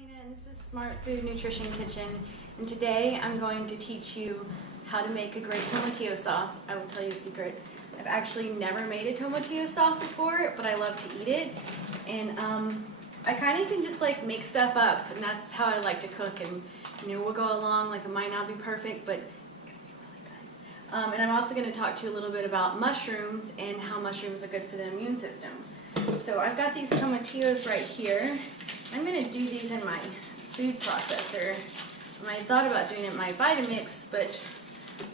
And this is Smart Food Nutrition Kitchen, and today I'm going to teach you how to make a great tomatillo sauce. I will tell you a secret. I've actually never made a tomatillo sauce before, but I love to eat it, and I kind of can just like make stuff up, and that's how I like to cook. And we'll go along, like it might not be perfect, but it's gonna be really good. And I'm also going to talk to you a little bit about mushrooms and how mushrooms are good for the immune system. So I've got these tomatillos right here. I'm going to do these in my food processor. I thought about doing it in my Vitamix, but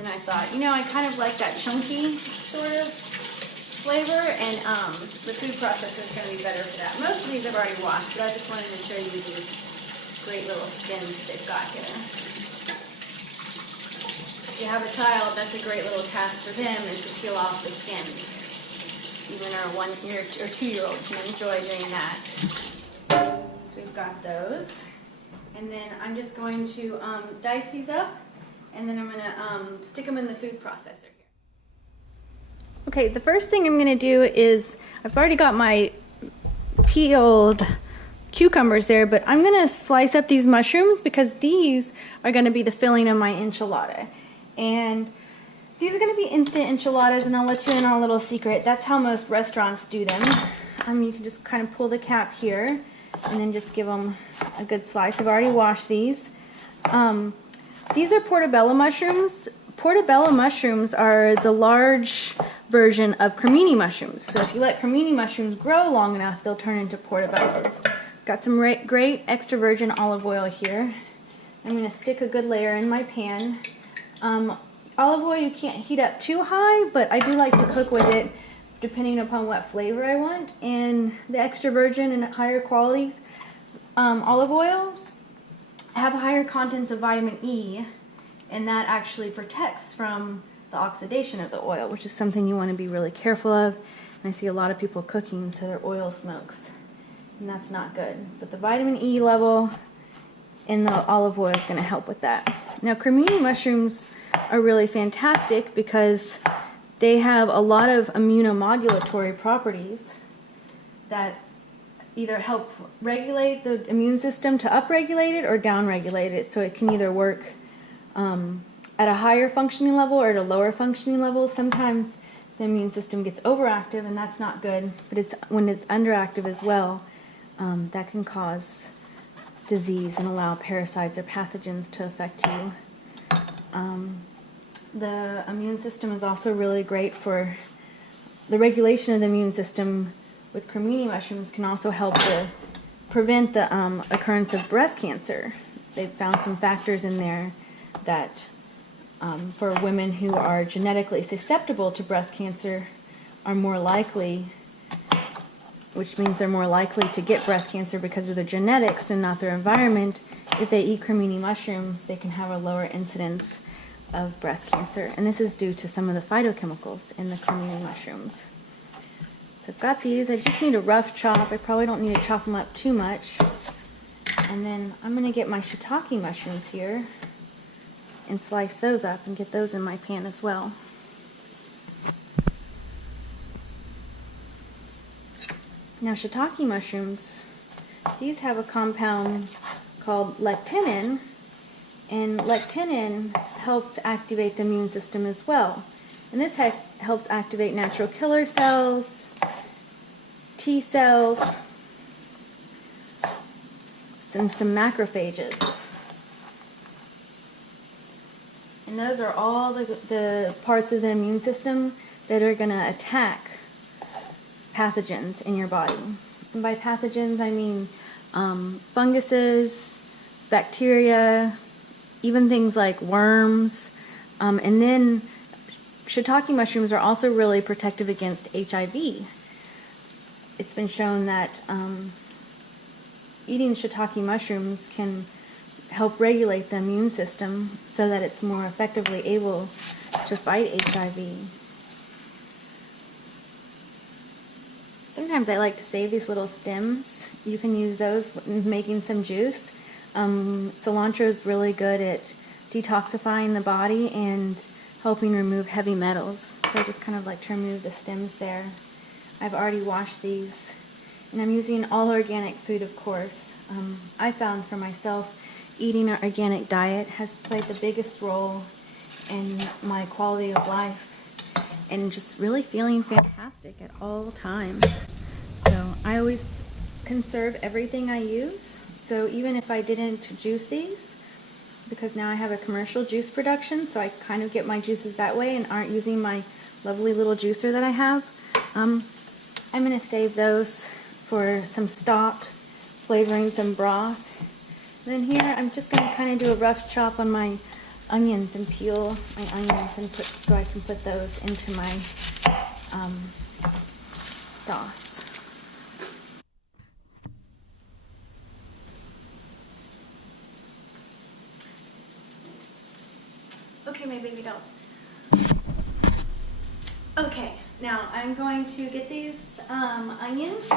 then I thought, I kind of like that chunky sort of flavor, and the food processor is going to be better for that. Most of these I've already washed, but I just wanted to show you these great little skins they've got here. If you have a child, that's a great little task for them, is to peel off the skins. Even our 1-year or 2-year-old can enjoy doing that. So we've got those. And then I'm just going to dice these up, and then I'm going to stick them in the food processor here. Okay, the first thing I'm going to do is, I've already got my peeled cucumbers there, but I'm going to slice up these mushrooms because these are going to be the filling of my enchilada. And these are going to be instant enchiladas, and I'll let you in on a little secret. That's how most restaurants do them. You can just kind of pull the cap here and then just give them a good slice. I've already washed these. These are portobello mushrooms. Portobello mushrooms are the large version of cremini mushrooms. So if you let cremini mushrooms grow long enough, they'll turn into portobellos. Got some great extra virgin olive oil here. I'm going to stick a good layer in my pan. Olive oil you can't heat up too high, but I do like to cook with it depending upon what flavor I want. And the extra virgin and higher qualities olive oils have higher contents of vitamin E, and that actually protects from the oxidation of the oil, which is something you want to be really careful of. And I see a lot of people cooking so their oil smokes, and that's not good. But the vitamin E level in the olive oil is going to help with that. Now, cremini mushrooms are really fantastic because they have a lot of immunomodulatory properties that either help regulate the immune system to upregulate it or downregulate it, so it can either work at a higher functioning level or at a lower functioning level. Sometimes the immune system gets overactive, and that's not good, but when it's underactive as well, that can cause disease and allow parasites or pathogens to affect you. The immune system is also really great for the regulation of the immune system. With cremini mushrooms can also help to prevent the occurrence of breast cancer. They've found some factors in there that for women who are genetically susceptible to breast cancer are more likely, which means they're more likely to get breast cancer because of their genetics and not their environment. If they eat cremini mushrooms, they can have a lower incidence of breast cancer, and this is due to some of the phytochemicals in the cremini mushrooms. So I've got these. I just need a rough chop. I probably don't need to chop them up too much. And then I'm going to get my shiitake mushrooms here and slice those up and get those in my pan as well. Now, shiitake mushrooms, these have a compound called lectinin, and lectinin helps activate the immune system as well. And this helps activate natural killer cells, T cells, and some macrophages. And those are all the parts of the immune system that are going to attack pathogens in your body. And by pathogens, I mean funguses, bacteria, even things like worms. And then shiitake mushrooms are also really protective against HIV. It's been shown that eating shiitake mushrooms can help regulate the immune system so that it's more effectively able to fight HIV. Sometimes I like to save these little stems. You can use those in making some juice. Cilantro is really good at detoxifying the body and helping remove heavy metals. So I just kind of like to remove the stems there. I've already washed these, and I'm using all organic food, of course. I found for myself, eating an organic diet has played the biggest role in my quality of life and just really feeling fantastic at all times. So I always conserve everything I use. So even if I didn't juice these, because now I have a commercial juice production, so I kind of get my juices that way and aren't using my lovely little juicer that I have, I'm going to save those for some stock, flavoring some broth. And then here I'm just going to kind of do a rough chop on my onions and peel my onions and put, so I can put those into my sauce. Okay, my baby doll. Okay, now I'm going to get these onions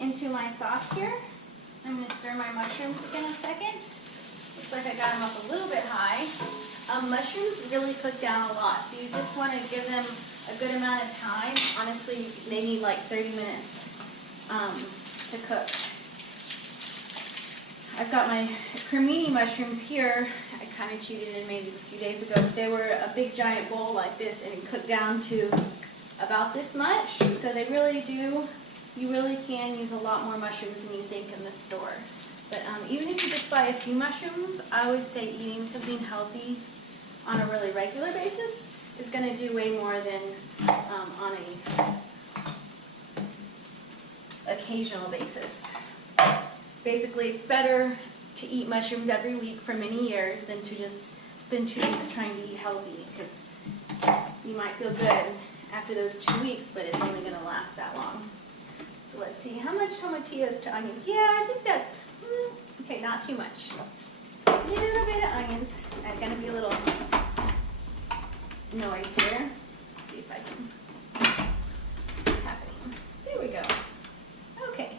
into my sauce here. I'm going to stir my mushrooms again in a second. Looks like I got them up a little bit high. Mushrooms really cook down a lot, so you just want to give them a good amount of time. Honestly, they need like 30 minutes to cook. I've got my cremini mushrooms here. I kind of cheated in maybe a few days ago, but they were a big giant bowl like this, and it cooked down to about this much. So they really do, you really can use a lot more mushrooms than you think in the store. But even if you just buy a few mushrooms, I always say eating something healthy on a really regular basis is going to do way more than on a occasional basis. Basically, it's better to eat mushrooms every week for many years than to just spend 2 weeks trying to eat healthy, because you might feel good after those 2 weeks, but it's only going to last that long. So let's see, how much tomatillos to onions? Yeah, I think that's, okay, not too much. A little bit of onions. I'm going to be a little noise here. Let's see if I can, what's happening. There we go. Okay.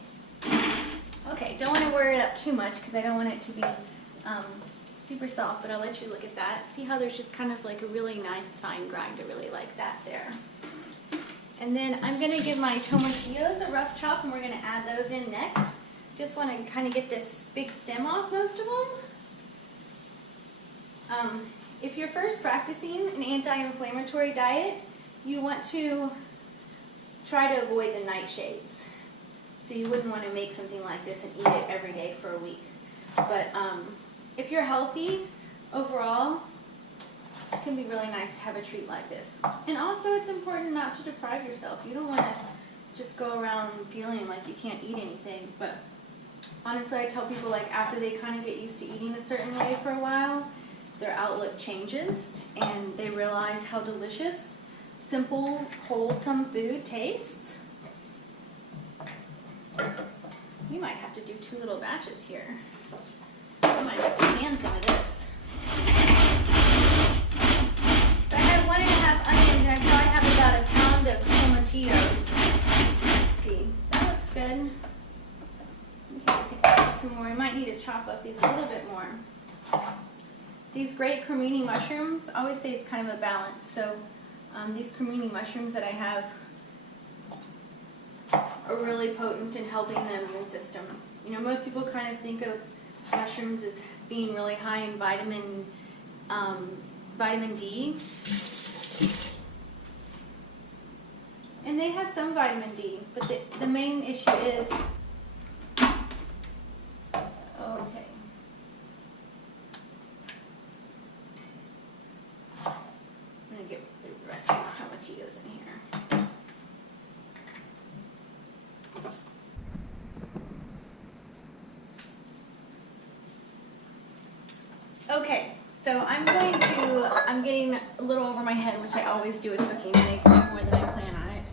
Okay, don't want to worry it up too much because I don't want it to be super soft, but I'll let you look at that. See how there's just kind of like a really nice fine grind. I really like that there. And then I'm going to give my tomatillos a rough chop, and we're going to add those in next. Just want to kind of get this big stem off most of them. If you're first practicing an anti-inflammatory diet, you want to try to avoid the nightshades. So you wouldn't want to make something like this and eat it every day for a week. But if you're healthy overall, it can be really nice to have a treat like this. And also it's important not to deprive yourself. You don't want to just go around feeling like you can't eat anything. But honestly, I tell people, like, after they kind of get used to eating a certain way for a while, their outlook changes and they realize how delicious, simple, wholesome food tastes. You might have to do 2 little batches here. I might have to can some of this. So I have 1.5 onions, and I probably have about a pound of tomatillos. Let's see, that looks good. Okay, I can add some more. I might need to chop up these a little bit more. These great cremini mushrooms, I always say it's kind of a balance. So these cremini mushrooms that I have are really potent in helping the immune system. You know, most people kind of think of mushrooms as being really high in vitamin D. And they have some vitamin D, but the main issue is, okay. I'm going to get the rest of these tomatillos in here. Okay, so I'm getting a little over my head, which I always do with cooking. I make way more than I plan on it,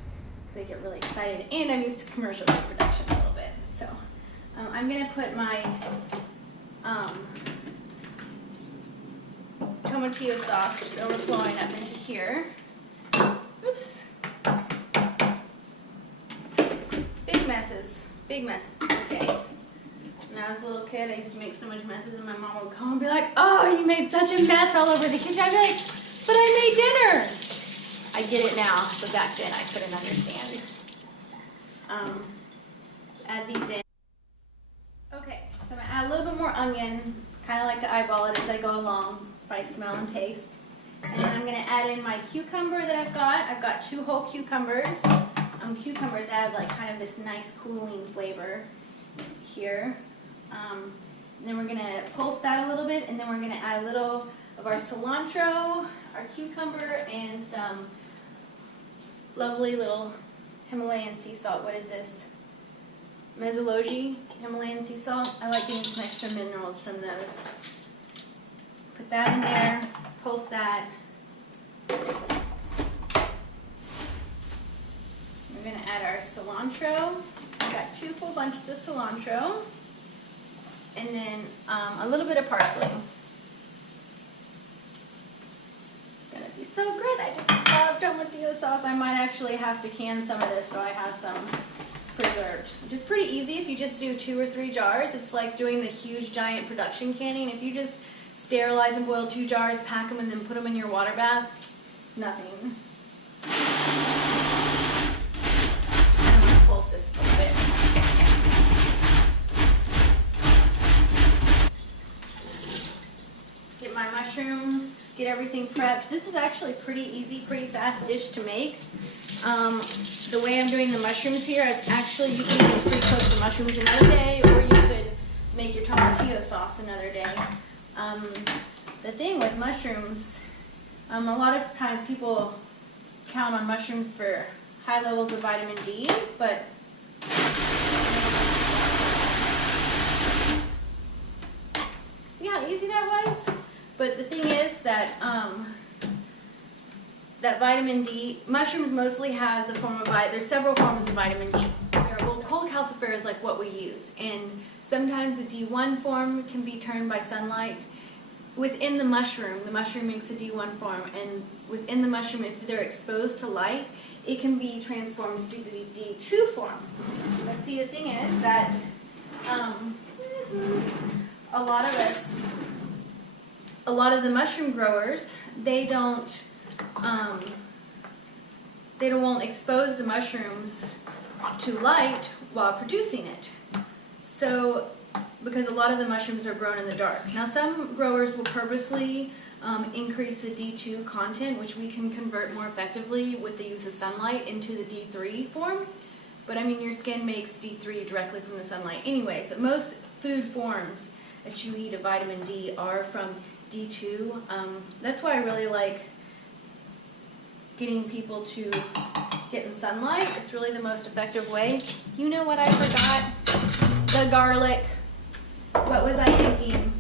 because I get really excited, and I'm used to commercial food production a little bit. So I'm going to put my tomatillo sauce just overflowing up into here. Oops. Big messes, okay. When I was a little kid, I used to make so much messes, and my mom would come and be like, "Oh, you made such a mess all over the kitchen." I'd be like, "But I made dinner." I get it now, but back then I couldn't understand. Add these in. Okay, so more onion, kind of like to eyeball it as I go along by smell and taste. And then I'm going to add in my cucumber that I've got. I've got 2 whole cucumbers. Cucumbers add like kind of this nice cooling flavor here. And then we're going to pulse that a little bit, and then we're going to add a little of our cilantro, our cucumber, and some lovely little Himalayan sea salt. What is this? Mesologii Himalayan sea salt. I like getting some extra minerals from those. Put that in there, pulse that. We're going to add our cilantro. I've got 2 full bunches of cilantro. And then a little bit of parsley. It's going to be so good. I just love tomatillo sauce. I might actually have to can some of this so I have some preserved. Which is pretty easy if you just do 2 or 3 jars. It's like doing the huge giant production canning. If you just sterilize and boil 2 jars, pack them, and then put them in your water bath, it's nothing. I'm going to pulse this a little bit. Get my mushrooms, get everything prepped. This is actually pretty easy, pretty fast dish to make. The way I'm doing the mushrooms here, you can pre-cook the mushrooms another day, or you could make your tomatillo sauce another day. The thing with mushrooms, a lot of times people count on mushrooms for high levels of vitamin D, but see how easy that was? But the thing is that that vitamin D, mushrooms mostly have the form of there's several forms of vitamin D. Well, cholecalcifer is like what we use, and sometimes the D1 form can be turned by sunlight. Within the mushroom makes a D1 form, and within the mushroom, if they're exposed to light, it can be transformed into the D2 form. But see, the thing is that a lot of the mushroom growers, they won't expose the mushrooms to light while producing it. So, because a lot of the mushrooms are grown in the dark. Now, some growers will purposely increase the D2 content, which we can convert more effectively with the use of sunlight into the D3 form. But I mean, your skin makes D3 directly from the sunlight anyways. So most food forms that you eat of vitamin D are from D2. That's why I really like getting people to get in sunlight. It's really the most effective way. You know what I forgot? The garlic. What was I thinking?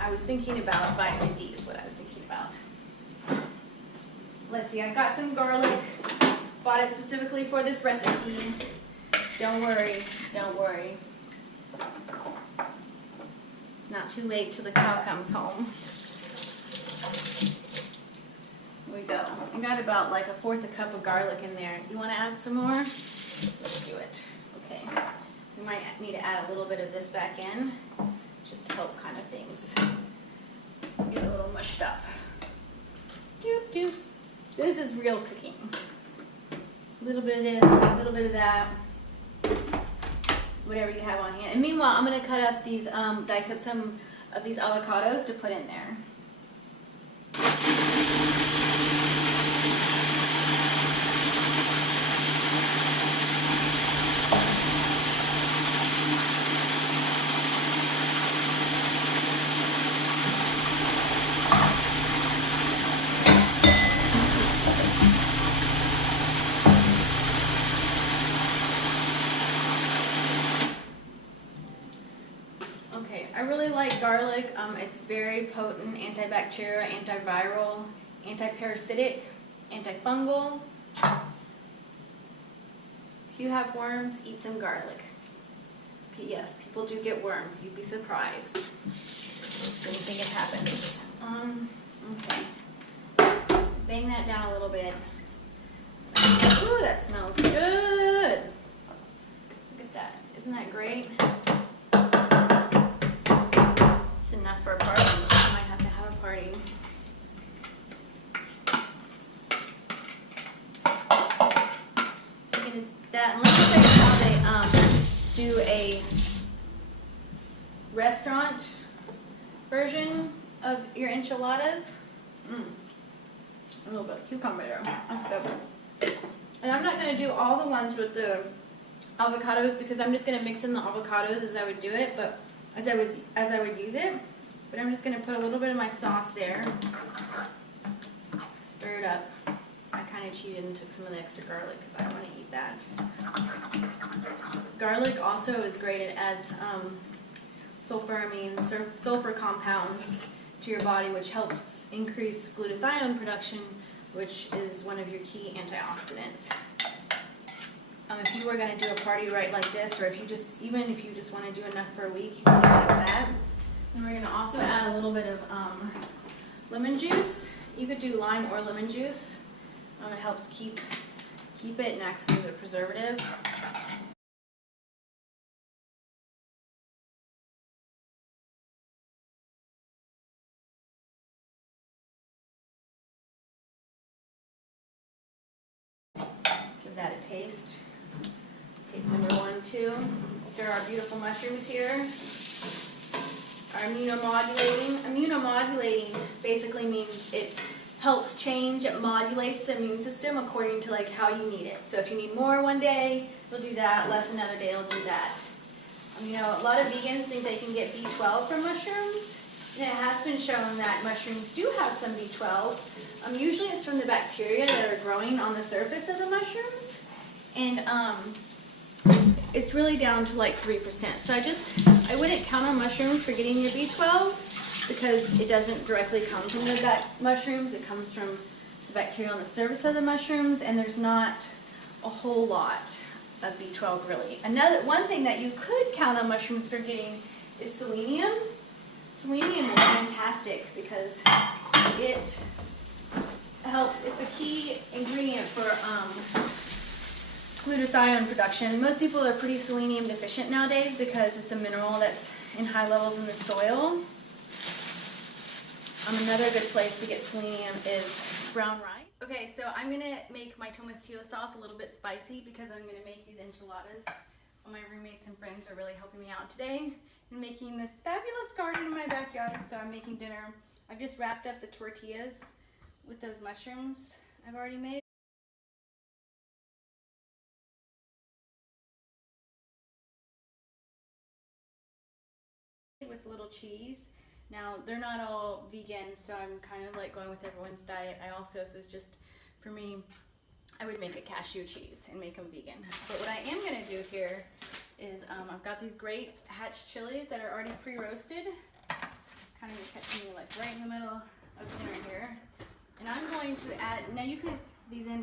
I was thinking about vitamin D is what I was thinking about. Let's see, I got some garlic. Bought it specifically for this recipe. Don't worry, don't worry. It's not too late till the cow comes home. Here we go. I got about like 1/4 cup of garlic in there. You want to add some more? Let's do it. Okay. We might need to add a little bit of this back in, just to help kind of things get a little mushed up. Doop, doop. This is real cooking. A little bit of this, a little bit of that, whatever you have on hand. And meanwhile, I'm going to cut up these, dice up some of these avocados to put in there. I really like garlic. It's very potent, antibacterial, antiviral, antiparasitic, antifungal. If you have worms, eat some garlic. P.S. People do get worms. You'd be surprised. Didn't think it happened. Okay. Bang that down a little bit. Ooh, that smells good. Look at that. Isn't that great? Enough for a party. I might have to have a party. So you're gonna that. And let me show you how they do a restaurant version of your enchiladas. A little bit of cucumber there. That's good. And I'm not going to do all the ones with the avocados because I'm just going to mix in the avocados as I would do it, but as I would use it. But I'm just going to put a little bit of my sauce there. Stir it up. I kind of cheated and took some of the extra garlic because I don't want to eat that. Garlic also is great. It adds sulfur compounds to your body, which helps increase glutathione production, which is one of your key antioxidants. If you were going to do a party right like this, or even if you just want to do enough for a week, you can do like that. And we're going to also add a little bit of lemon juice. You could do lime or lemon juice. It helps keep it and acts as a preservative. Give that a taste. Taste number 1, 2. Stir our beautiful mushrooms here. Our immunomodulating. Immunomodulating basically means it helps change, it modulates the immune system according to like how you need it. So if you need more one day, you'll do that, less another day, you'll do that. A lot of vegans think they can get B12 from mushrooms, and it has been shown that mushrooms do have some B12. Usually it's from the bacteria that are growing on the surface of the mushrooms, and it's really down to like 3%. So I wouldn't count on mushrooms for getting your B12 because it doesn't directly come from the mushrooms. It comes from the bacteria on the surface of the mushrooms, and there's not a whole lot of B12 really. One thing that you could count on mushrooms for getting is selenium. Selenium is fantastic because it helps. It's a key ingredient for glutathione production. Most people are pretty selenium deficient nowadays because it's a mineral that's in high levels in the soil. Another good place to get selenium is brown rice. Okay, so I'm going to make my tomatillo sauce a little bit spicy because I'm going to make these enchiladas. All my roommates and friends are really helping me out today in making this fabulous garden in my backyard. So I'm making dinner. I've just wrapped up the tortillas with those mushrooms I've already made. With a little cheese. Now, they're not all vegan, so I'm kind of like going with everyone's diet. I also, if it was just for me, I would make a cashew cheese and make them vegan. But what I am going to do here is I've got these great hatch chilies that are already pre-roasted. Kind of catching me like right in the middle of dinner here. And I'm going to add, now you could,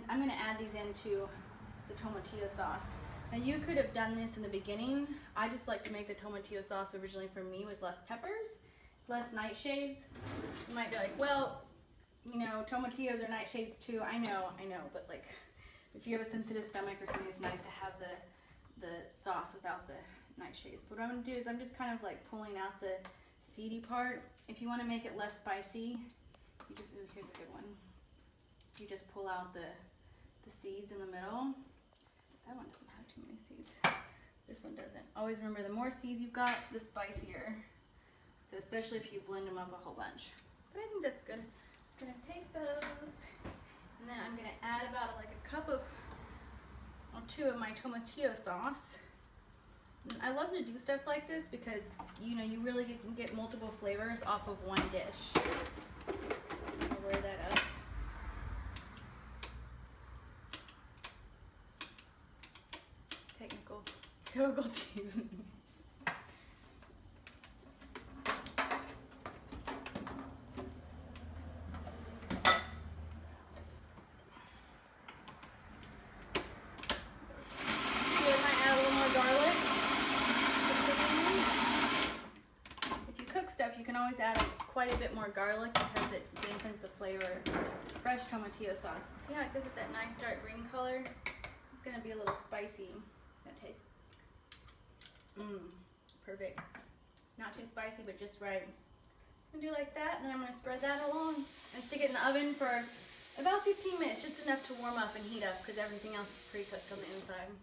I'm going to add these into the tomatillo sauce. Now you could have done this in the beginning. I just like to make the tomatillo sauce originally for me with less peppers. Less nightshades. You might be like, well, tomatillos are nightshades too. I know, but like, if you have a sensitive stomach or something, it's nice to have the sauce without the nightshades. But what I'm gonna do is I'm just kind of like pulling out the seedy part. If you want to make it less spicy, you just, here's a good one. You just pull out the seeds in the middle. That one doesn't have too many seeds. This one doesn't. Always remember, the more seeds you've got, the spicier. So especially if you blend them up a whole bunch. But I think that's good. It's gonna take those, and then I'm gonna add about like a cup or 2 of my tomatillo sauce. And I love to do stuff like this because you really can get multiple flavors off of one dish. I'm gonna wear that up. Technical difficulties. You can always add quite a bit more garlic because it dampens the flavor. Fresh tomatillo sauce. See how it gives it that nice dark green color? It's going to be a little spicy. Okay. Perfect. Not too spicy, but just right. I'm going to do like that, and then I'm going to spread that along and stick it in the oven for about 15 minutes, just enough to warm up and heat up because everything else is pre-cooked on the inside.